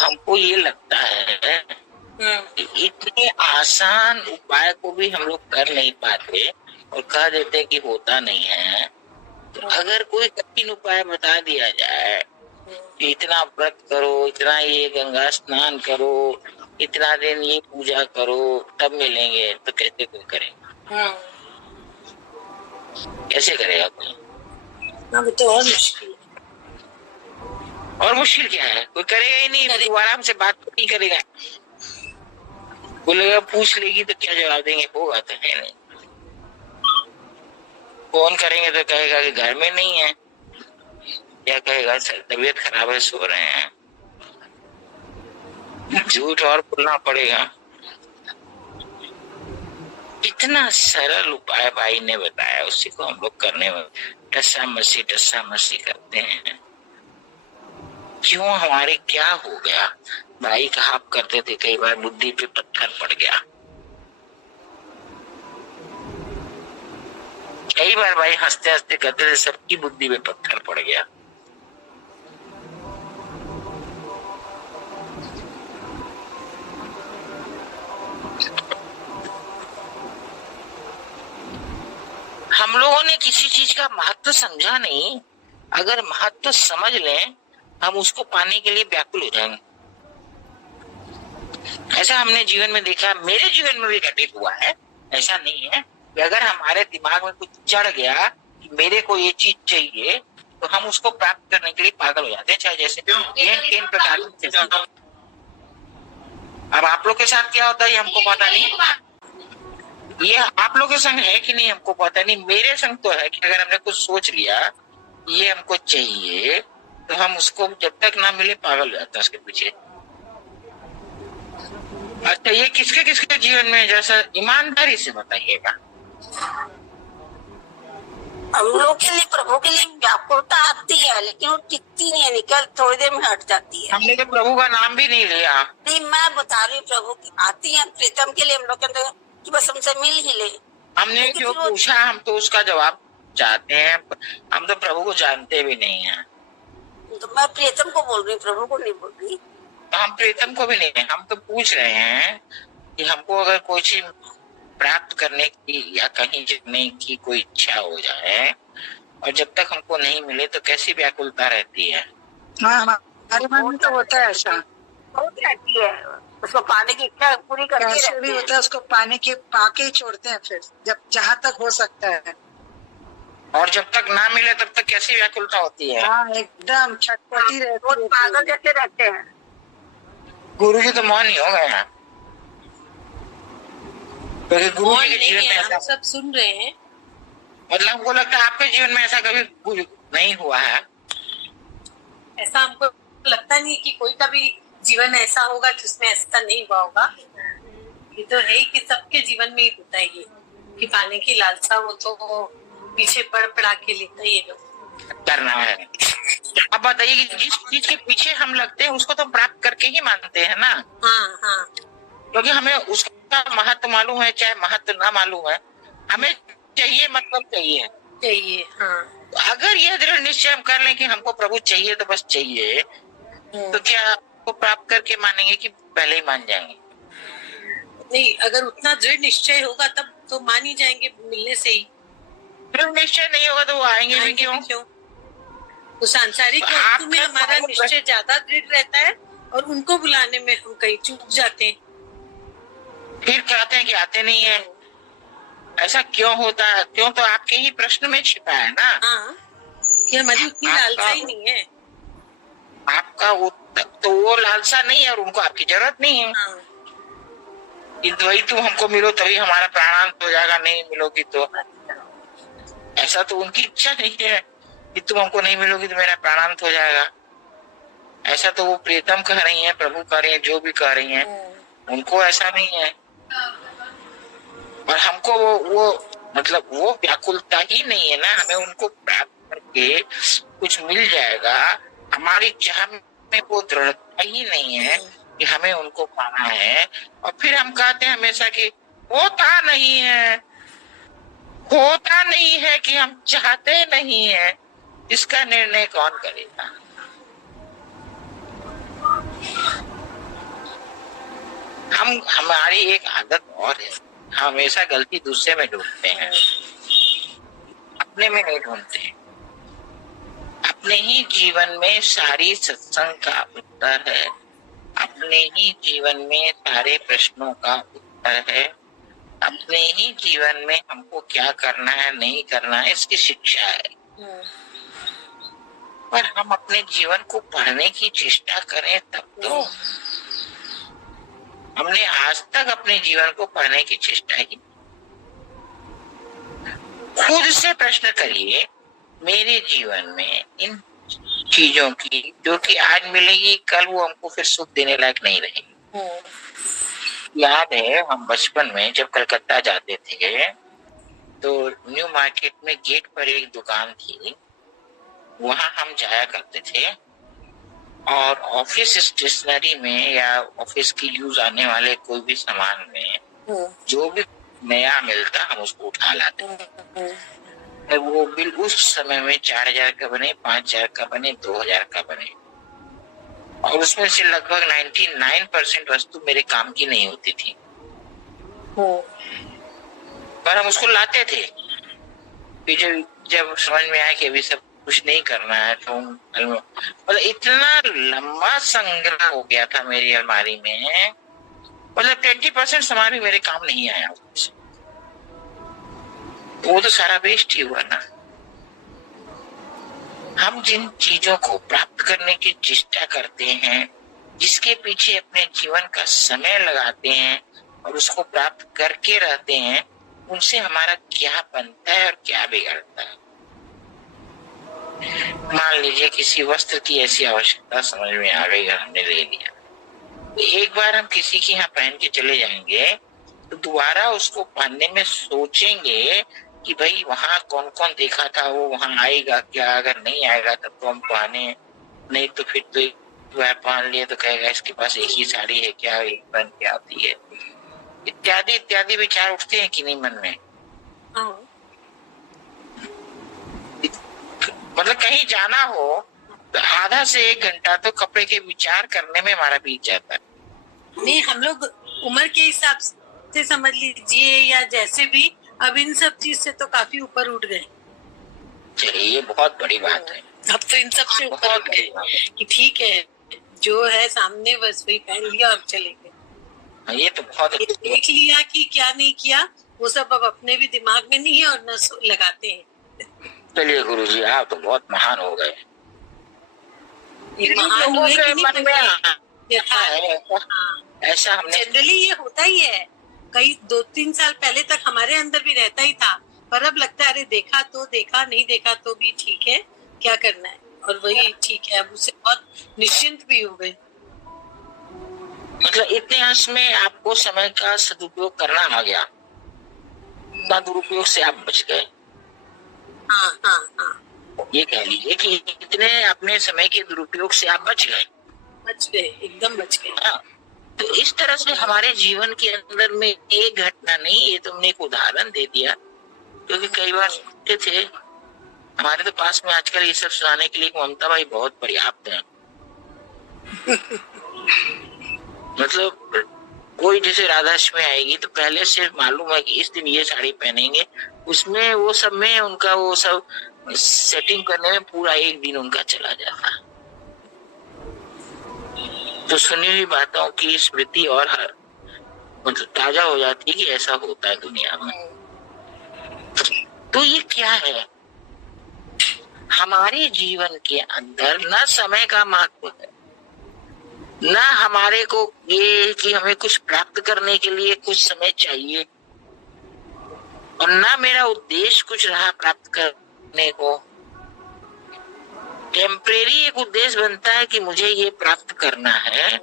हमको ये लगता है कि इतने आसान उपाय को भी हम लोग कर नहीं पाते और कह देते कि होता नहीं है। तो अगर कोई कठिन उपाय बता दिया जाए कि इतना व्रत करो, इतना ये गंगा स्नान करो, इतना दिन ये पूजा करो तब मिलेंगे, तो कैसे कोई करेगा? कैसे करेगा कोई? तो और मुश्किल। और मुश्किल क्या है? कोई करेगा ही नहीं, दोबारा हमसे बात नहीं करेगा। बोलेगा पूछ लेगी तो क्या जवाब देंगे? होगा तो है नहीं। फोन करेंगे तो कहेगा कि घर में नहीं है, क्या कहेगा सर तबीयत खराब है, सो रहे हैं। झूठ और बोलना पड़ेगा। इतना सरल उपाय भाई ने बताया, उसी को हम लोग करने में टस्सा मसी करते हैं। क्यों? हमारे क्या हो गया? भाई कहा करते थे कई बार बुद्धि पे पत्थर पड़ गया। कई बार भाई हंसते हंसते कहते थे सबकी बुद्धि पे पत्थर पड़ गया। हम लोगों ने किसी चीज का महत्व समझा नहीं। अगर महत्व समझ लें, हम उसको पाने के लिए व्याकुल हो जाएंगे। ऐसा हमने जीवन में देखा, मेरे जीवन में भी घटित हुआ है। ऐसा नहीं है कि अगर हमारे दिमाग में कुछ चढ़ गया कि मेरे को ये चीज चाहिए, तो हम उसको प्राप्त करने के लिए पागल हो जाते हैं, चाहे जैसे तीन प्रकार की। अब आप लोग के साथ क्या होता है हमको पता नहीं, ये आप लोग के संग है कि नहीं हमको पता नहीं। मेरे संग तो है कि अगर हमने कुछ सोच लिया ये हमको चाहिए, तो हम उसको जब तक ना मिले पागल हो जाते हैं उसके पीछे। अच्छा, ये किसके किसके जीवन में, जैसा ईमानदारी से बताइएगा। हम लोग के लिए, प्रभु के लिए व्याकुलता आती है, लेकिन वो टिकती नहीं है, निकल थोड़ी देर में हट जाती है। हमने तो प्रभु का नाम भी नहीं लिया। नहीं, मैं बता रही हूँ, प्रभु की आती है प्रीतम के लिए हम लोग के अंदर कि बस हमसे मिल ही ले। हमने जो पूछा हम तो उसका जवाब चाहते हैं। हम तो प्रभु को जानते भी नहीं है। तो मैं प्रीतम को बोल रही, प्रभु को नहीं बोल रही। हम प्रीतम को भी नहीं, हम तो पूछ रहे हैं कि हमको अगर कोई चीज प्राप्त करने की या कहीं जाने की कोई इच्छा हो जाए और जब तक हमको नहीं मिले तो कैसी व्याकुलता रहती है। हाँ, हमारे मन में तो होता है ऐसा, बहुत रहती है। उसको पाने की इच्छा पूरी करके भी होता है, उसको पाने के पाके ही छोड़ते हैं फिर, जब जहाँ तक हो सकता है। और जब तक ना मिले तब तक कैसी व्याकुलता होती है। हाँ, एकदम छटपटी रहती है, पागल जैसे रहते हैं। गुरु जी तो मौन ही हो गए हैं, क्योंकि गुरु जी के जीवन में हम सब सुन रहे हैं। मतलब हमको लगता है आपके जीवन में ऐसा कभी नहीं हुआ है। ऐसा हमको लगता नहीं कि कोई का भी जीवन ऐसा होगा जिसमें ऐसा नहीं हुआ होगा। ये तो है कि सबके जीवन में ही होता है ये, कि पाने की लालसा हो तो पीछे पड़ा के लेता ये लोग करना है। अब बताइए कि जिस चीज के पीछे हम लगते हैं उसको तो प्राप्त करके ही मानते हैं ना। हाँ हाँ, क्योंकि हमें उसका महत्व मालूम है, चाहे महत्व ना मालूम है, हमें चाहिए, मतलब चाहिए। हाँ। अगर यह दृढ़ निश्चय हम कर लें कि हमको प्रभु चाहिए तो बस चाहिए, तो क्या आपको प्राप्त करके मानेंगे कि पहले ही मान जाएंगे? नहीं, अगर उतना दृढ़ निश्चय होगा तब तो मान ही जाएंगे मिलने से ही। दृढ़ निश्चय नहीं होगा तो वो आएंगे भी क्यों? तो सांसारिक वस्तु में हमारा निश्चय ज्यादा दृढ़ रहता है और उनको बुलाने में हम कहीं चूक जाते हैं, फिर कहते हैं कि आते नहीं है। ऐसा क्यों होता है? क्यों तो आपके ही प्रश्न में छिपा है ना। हाँ, कि हमारी उतनी लालसा ही नहीं है। आपका वो लालसा नहीं है और उनको आपकी जरूरत नहीं है। हाँ। वही तुम हमको मिलो तभी हमारा प्राणांत हो जाएगा, नहीं मिलोगी तो। ऐसा तो उनकी इच्छा नहीं है कि तुम हमको नहीं मिलोगी तो मेरा प्राणांत हो जाएगा। ऐसा तो वो प्रीतम कह रही हैं, प्रभु कह रही हैं, जो भी कह रही हैं, उनको ऐसा नहीं है। और हमको वो मतलब वो व्याकुलता ही नहीं है ना, हमें उनको प्राप्त करके कुछ मिल जाएगा। हमारी चाह में वो दृढ़ता ही नहीं है कि हमें उनको पाना है। और फिर हम कहते हैं हमेशा कि होता नहीं है कि हम चाहते नहीं है। इसका निर्णय कौन करेगा? हमारी एक आदत और है, हम हमेशा गलती दूसरे में ढूंढते हैं, अपने में नहीं ढूंढते। अपने ही जीवन में सारी सत्संग का उत्तर है, अपने ही जीवन में सारे प्रश्नों का उत्तर है, अपने ही जीवन में हमको क्या करना है नहीं करना है इसकी शिक्षा है। पर हम अपने जीवन को पढ़ने की चेष्टा करें तब तो। हमने आज तक अपने जीवन को पढ़ने की चेष्टा ही। खुद से प्रश्न करिए, मेरे जीवन में इन चीजों की जो कि आज मिलेगी कल वो हमको फिर सुख देने लायक नहीं रहेगी। याद है हम बचपन में जब कलकत्ता जाते थे तो न्यू मार्केट में गेट पर एक दुकान थी, वहां हम जाया करते थे और ऑफिस स्टेशनरी में या ऑफिस की यूज आने वाले कोई भी सामान में जो भी नया मिलता हम उसको उठा लाते। वो बिल उस समय में 4000 का बने, 5000 का बने, 2000 का बने, और उसमें से लगभग 99% वस्तु मेरे काम की नहीं होती थी, पर हम उसको लाते थे। फिर जब समझ में आया कि अभी सब कुछ नहीं करना है तो मतलब इतना लंबा संग्रह हो गया था मेरी अलमारी में, मतलब 20% सामान भी मेरे काम नहीं आया, वो तो सारा वेस्ट ही हुआ ना। हम जिन चीजों को प्राप्त करने की चेष्टा करते हैं, जिसके पीछे अपने जीवन का समय लगाते हैं और उसको प्राप्त करके रहते हैं, उनसे हमारा क्या बनता है और क्या बिगड़ता है। मान लीजिए किसी वस्त्र की ऐसी आवश्यकता समझ में आ गई और हमने ले लिया, तो एक बार हम किसी के यहाँ पहन के चले जाएंगे तो दोबारा उसको पहनने में सोचेंगे कि भाई वहां कौन कौन देखा था, वो वहां आएगा क्या, अगर नहीं आएगा तब तो हम पहने, नहीं तो फिर तो वह पहन लिया तो कहेगा इसके पास एक ही साड़ी है क्या, एक पहन के आती है, इत्यादि इत्यादि विचार उठते हैं कि नहीं मन में। मतलब कहीं जाना हो तो आधा से 1 घंटा तो कपड़े के विचार करने में हमारा बीत जाता है। नहीं, हम लोग उम्र के हिसाब से समझ लीजिए या जैसे भी, अब इन सब चीज से तो काफी ऊपर उठ गए। चलिए ये बहुत बड़ी बात है, अब तो इन सब से ऊपर उठ गए कि ठीक है जो है सामने बस वही पहन लिया और चले गए। ये तो बहुत देख लिया कि क्या नहीं किया वो सब अब अपने भी दिमाग में नहीं है और न लगाते हैं। चलिए गुरुजी आप तो बहुत महान हो गए। महान हुए कि नहीं, ऐसा हमने जनरली ये होता ही है। कई 2-3 साल पहले तक हमारे अंदर भी रहता ही था, पर अब लगता है अरे देखा तो देखा, नहीं देखा तो भी ठीक है, क्या करना है, और वही ठीक है। अब उससे बहुत निश्चिंत भी हो गए। मतलब इतने अंश में आपको समय का सदुपयोग करना आ गया, ना दुरुपयोग से आप बच गए। हाँ हाँ हाँ, ये कह लीजिए कि इतने अपने समय के दुरुपयोग से आप बच गए, बच गए, एकदम बच गए। हाँ। तो इस तरह से हमारे जीवन के अंदर में एक घटना नहीं, ये तुमने एक उदाहरण दे दिया, क्योंकि कई बार सुनते थे हमारे तो पास में आजकल ये सब सुनाने के लिए ममता भाई बहुत पर्याप्त है। मतलब कोई जैसे राधाष्टमी आएगी तो पहले से मालूम है कि इस दिन ये साड़ी पहनेंगे, उसमें वो सब में उनका वो सब सेटिंग करने में पूरा एक दिन उनका चला जाता। तो सुनी हुई बातों की स्मृति और मतलब ताजा हो जाती है कि ऐसा होता है दुनिया में। तो ये क्या है, हमारे जीवन के अंदर न समय का महत्व है, न हमारे को ये कि हमें कुछ प्राप्त करने के लिए कुछ समय चाहिए, और न मेरा उद्देश्य कुछ रहा प्राप्त करने को। टेम्परेरी एक उद्देश्य बनता है कि मुझे ये प्राप्त करना है,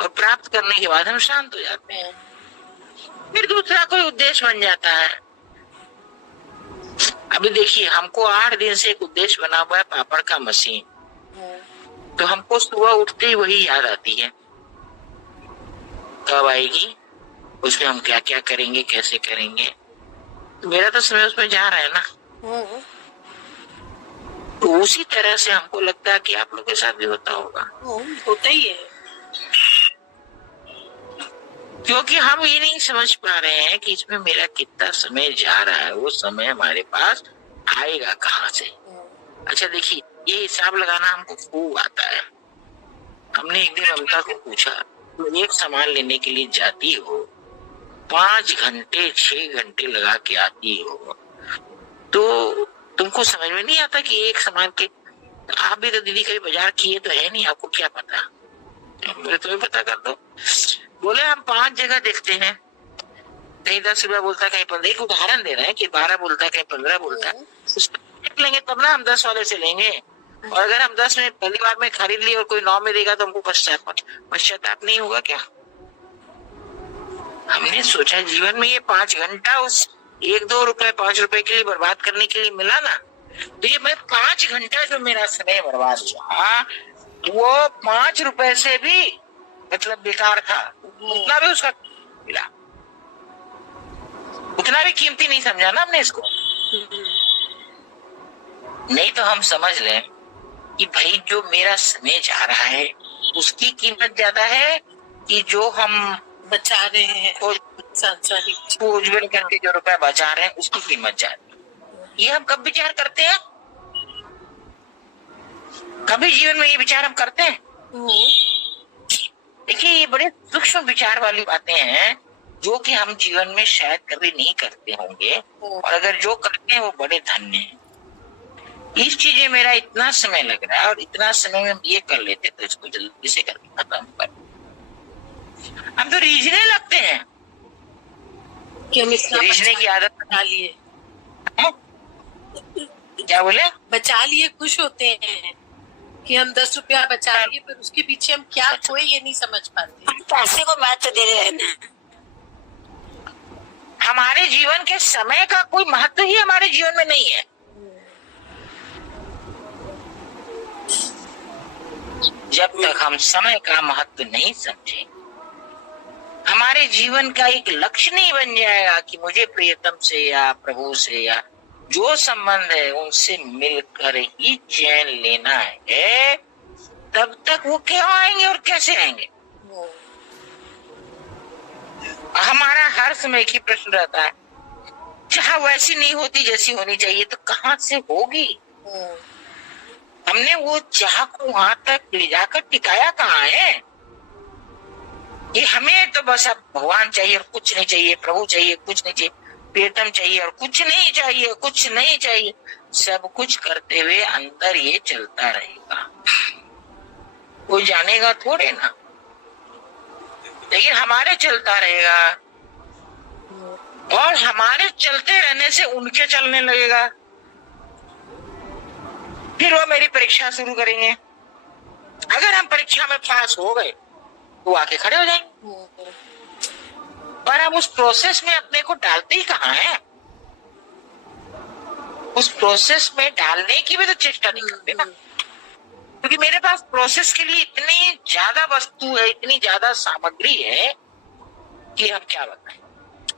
और प्राप्त करने के बाद हम शांत हो जाते हैं, फिर दूसरा कोई उद्देश्य बन जाता है। अभी देखिए हमको 8 दिन से एक उद्देश्य बना हुआ है पापड़ का मशीन, तो हमको सुबह उठते ही वही याद आती है कब आएगी, उसमें हम क्या क्या करेंगे, कैसे करेंगे। तो मेरा तो समय उसमें जा रहा है ना। तो उसी तरह से हमको लगता है कि आप लोग के साथ भी होता होगा। होता ही है। क्योंकि हम ये नहीं समझ पा रहे हैं कि इसमें मेरा कितना समय जा रहा है, वो समय हमारे पास आएगा कहाँ से। अच्छा देखिए, ये हिसाब लगाना हमको खूब आता है। हमने एक दिन ममता को पूछा, तो एक सामान लेने के लिए जाती हो, 5 घंटे 6 घंटे लगा के आती हो, तो तुमको समझ में नहीं आता कि एक सामान के, आप भी तो दीदी कभी बाजार किए तो है नहीं, आपको क्या पता? बोले तुम्हें पता कर दो। बोले हम 5 जगह देखते हैं, कहीं 10 रुपया बोलता है, कहीं 15। एक उदाहरण दे रहे हैं कि 12 बोलता है, कहीं 15 बोलता है, उसको लेंगे तब ना हम 10 वाले से लेंगे। और अगर हम 10 में पहली बार में खरीद लिए और कोई 9 में देगा तो हमको पश्चाताप नहीं होगा क्या? हमने सोचा जीवन में ये 5 घंटा उस 1-2 रुपए 5 रुपए के लिए बर्बाद करने के लिए मिला ना, तो ये मैं 5 घंटा जो मेरा समय बर्बाद हुआ, वो 5 रुपए से भी मतलब बेकार था। उतना भी उसका मिला, उतना भी कीमती नहीं समझा ना हमने इसको। नहीं तो हम समझ लें कि भाई जो मेरा समय जा रहा है उसकी कीमत ज्यादा है कि जो हम बचा रहे हैं, खोजबीन करके जो रुपया बचा रहे हैं उसकी कीमत ज्यादा। ये हम कब विचार करते हैं? कभी जीवन में ये विचार हम करते हैं? देखिए, ये बड़े सूक्ष्म विचार वाली बातें हैं जो कि हम जीवन में शायद कभी नहीं करते होंगे, और अगर जो करते हैं वो बड़े धन्य हैं। इस चीजें मेरा इतना समय लग रहा है और इतना समय में ये कर लेते तो इसको जल्दी से करके खत्म कर। हम तो रीझने लगते हैं कि हम इतना रीझने की आदत बचा लिए, क्या बोले, बचा लिए खुश होते हैं कि हम 10 रुपया बचा लिए, पर उसके पीछे हम क्या खोए ये नहीं समझ पाते। पैसे को महत्व दे रहे हैं ना। हमारे जीवन के समय का कोई महत्व ही हमारे जीवन में नहीं है। जब तक हम समय का महत्व नहीं समझे, हमारे जीवन का एक लक्ष्य नहीं बन जाएगा कि मुझे प्रियतम से या प्रभु से या जो संबंध है उनसे मिलकर ही चैन लेना है, तब तक वो क्यों आएंगे और कैसे आएंगे? हमारा हर समय की प्रश्न रहता है, चाह वैसी नहीं होती जैसी होनी चाहिए तो कहाँ से होगी? हमने वो चाह को वहां तक ले जाकर टिकाया कहाँ है? कि हमें तो बस अब भगवान चाहिए और कुछ नहीं चाहिए, प्रभु चाहिए कुछ नहीं चाहिए, प्रियतम चाहिए और कुछ नहीं चाहिए, कुछ नहीं चाहिए। सब कुछ करते हुए अंदर ये चलता रहेगा, कोई जानेगा थोड़े ना, लेकिन हमारे चलता रहेगा और हमारे चलते रहने से उनके चलने लगेगा। फिर वो मेरी परीक्षा शुरू करेंगे। अगर हम परीक्षा में पास हो गए तो आके खड़े हो जाएंगे, पर हम उस प्रोसेस में अपने को डालते ही कहाँ हैं? उस प्रोसेस में डालने की भी तो चेष्टा नहीं करते ना, क्योंकि मेरे पास प्रोसेस के लिए इतनी ज्यादा वस्तु है, इतनी ज्यादा सामग्री है कि हम क्या बताएं।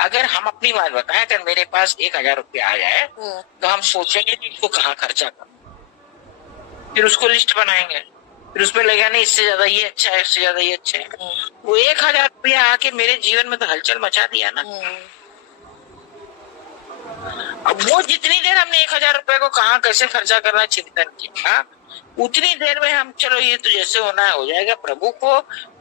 अगर हम अपनी बात बताएं, अगर मेरे पास 1000 रुपया आ जाए तो हम सोचेंगे कि इसको कहाँ खर्चा करना, फिर उसको लिस्ट बनाएंगे, फिर उसमें लगेगा नहीं इससे ज्यादा ये अच्छा है, इससे ज्यादा ये अच्छा है। वो 1000 रुपया आके मेरे जीवन में तो हलचल मचा दिया ना। अब वो जितनी देर हमने 1000 रुपए को कहाँ कैसे खर्चा करना चिंतन किया, उतनी देर में हम चलो ये तो जैसे होना है हो जाएगा, प्रभु को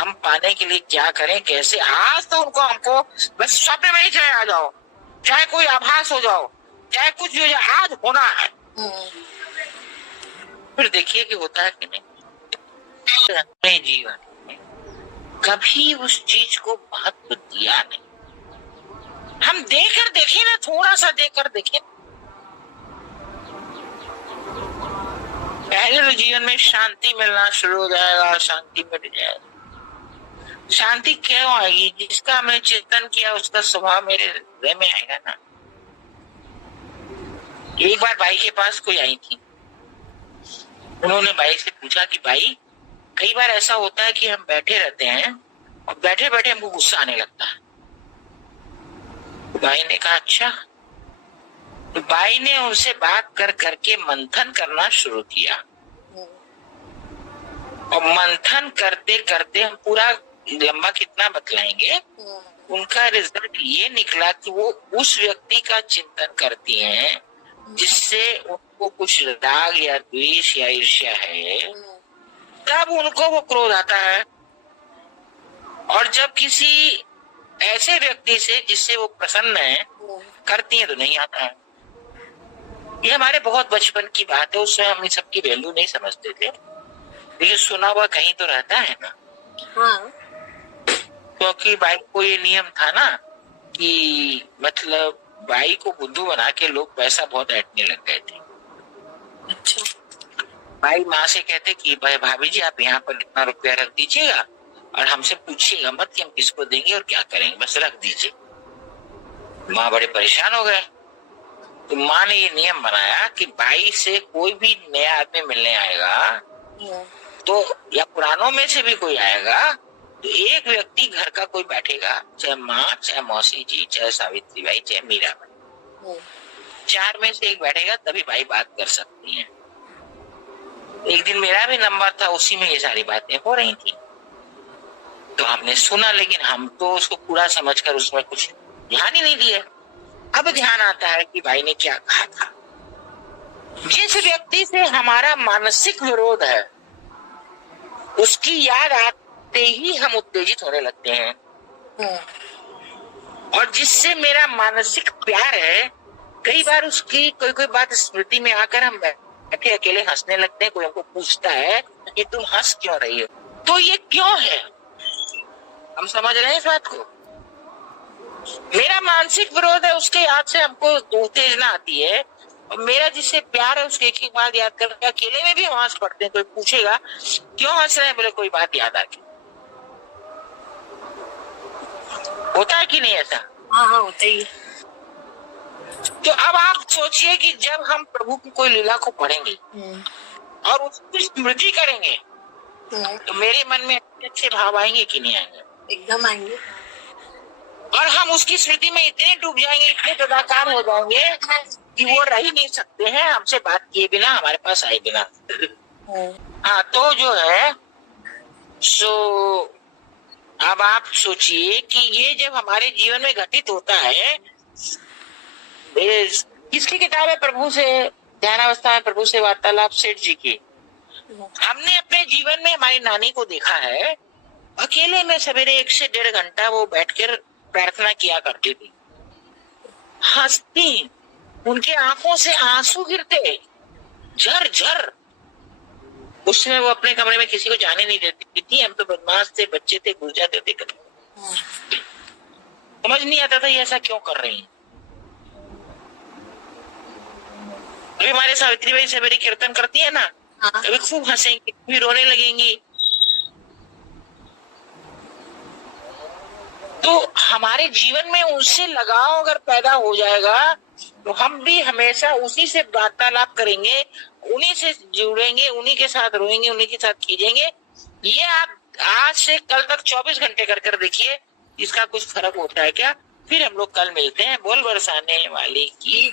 हम पाने के लिए क्या करें कैसे। आज तो उनको हमको बस स्वप्न में ही चाहे आ जाओ, चाहे कोई आभास हो जाओ, चाहे कुछ भी हो जाए, आज होना है। फिर देखिए कि होता है कि नहीं। अपने जीवन में कभी उस चीज को महत्व दिया नहीं। हम देकर देखें ना, थोड़ा सा देकर देखें, पहले तो जीवन में शांति मिलना शुरू हो जाएगा, शांति मिल जाएगा। शांति क्यों आएगी? जिसका हमने चिंतन किया उसका स्वभाव मेरे हृदय में आएगा ना। एक बार भाई के पास कोई आई थी, उन्होंने भाई से पूछा कि भाई कई बार ऐसा होता है कि हम बैठे रहते हैं और बैठे बैठे हमको गुस्सा आने लगता है। तो भाई ने कहा अच्छा। तो भाई ने उनसे बात कर करके मंथन करना शुरू किया, और मंथन करते करते हम पूरा लंबा कितना बतलाएंगे, उनका रिजल्ट ये निकला कि वो उस व्यक्ति का चिंतन करती हैं जिससे उनको कुछ राग या द्वेष या ईर्ष्या है, तब उनको वो क्रोध आता है। और जब किसी ऐसे व्यक्ति से जिससे वो प्रसन्न है करती है तो नहीं आता है। ये हमारे बहुत बचपन की बात है, उसमें हम इन सबकी वैल्यू नहीं समझते थे, लेकिन सुना हुआ कहीं तो रहता है ना। हाँ। क्योंकि बाई को ये नियम था ना कि मतलब बाई को बुद्धू बना के लोग पैसा बहुत ऐंठने लग गए थे। अच्छा। भाई माँ से कहते कि भाई भाभी जी आप यहाँ पर इतना रुपया रख दीजिएगा और हमसे पूछिएगा मत कि हम किसको देंगे और क्या करेंगे, बस रख दीजिए। माँ बड़े परेशान हो गए, तो माँ ने ये नियम बनाया कि भाई से कोई भी नया आदमी मिलने आएगा तो या पुरानों में से भी कोई आएगा तो एक व्यक्ति घर का कोई बैठेगा, चाहे माँ, चाहे मौसी जी, चाहे सावित्री बाई, चाहे मीरा बाई, चार में से एक बैठेगा तभी भाई बात कर सकती है। एक दिन मेरा भी नंबर था, उसी में ये सारी बातें हो रही थी, तो हमने सुना, लेकिन हम तो उसको पूरा समझकर उसमें कुछ ध्यान ही नहीं दिया। अब ध्यान आता है कि भाई ने क्या कहा था। जिस व्यक्ति से हमारा मानसिक विरोध है उसकी याद आते ही हम उत्तेजित होने लगते हैं, और जिससे मेरा मानसिक प्यार है कई बार उसकी कोई कोई बात स्मृति में आकर हम बैठे अकेले हंसने लगते हैं। कोई हमको पूछता है कि तुम हंस क्यों रही हो, तो ये क्यों है, हम समझ रहे हैं इस बात को। मेरा मानसिक विरोध है, उसके याद से हमको उत्तेजना आती है, और मेरा जिससे प्यार है उसके एक एक बात याद करके अकेले में भी हम हंस पड़ते हैं। कोई पूछेगा क्यों हंस रहे हैं, बोले कोई बात याद आ गई। होता है कि नहीं ऐसा? हाँ हाँ होता ही। तो अब आप सोचिए कि जब हम प्रभु की कोई लीला को पढ़ेंगे और उसकी स्मृति करेंगे तो मेरे मन में अच्छे भाव आएंगे कि नहीं आएंगे? एकदम आएंगे। और हम उसकी स्मृति में इतने डूब जाएंगे, इतने तदाकार हो जाएंगे कि वो रह ही नहीं सकते हैं हमसे बात किए बिना, हमारे पास आए बिना। हाँ, तो जो है सो अब आप सोचिए कि ये जब हमारे जीवन में घटित होता है, किसकी किताब है? प्रभु से ध्यानावस्था में प्रभु से वार्तालाप, सेठ जी की। हमने अपने जीवन में हमारी नानी को देखा है, अकेले में सवेरे 1 से 1.5 घंटा वो बैठकर प्रार्थना किया करती थी, हंसती, उनके आंखों से आंसू गिरते झर झर। उसमें वो अपने कमरे में किसी को जाने नहीं देती थी, हम तो बदमाश थे, बच्चे थे, घुस जाते थे कभी। समझ नहीं आता था ये ऐसा क्यों कर रही हैं। अभी हमारे सावित्री बाई सवेरे कीर्तन करती है ना, कभी खूब हंसेंगी, कभी रोने लगेंगी। तो हमारे जीवन में उनसे लगाव अगर पैदा हो जाएगा तो हम भी हमेशा उसी से वार्तालाप करेंगे, उन्हीं से जुड़ेंगे, उन्हीं के साथ रोएंगे, उन्हीं के साथ खींचेंगे। ये आप आज से कल तक 24 घंटे कर देखिए, इसका कुछ फर्क होता है क्या? फिर हम लोग कल मिलते हैं। बोल बरसाने वाली की।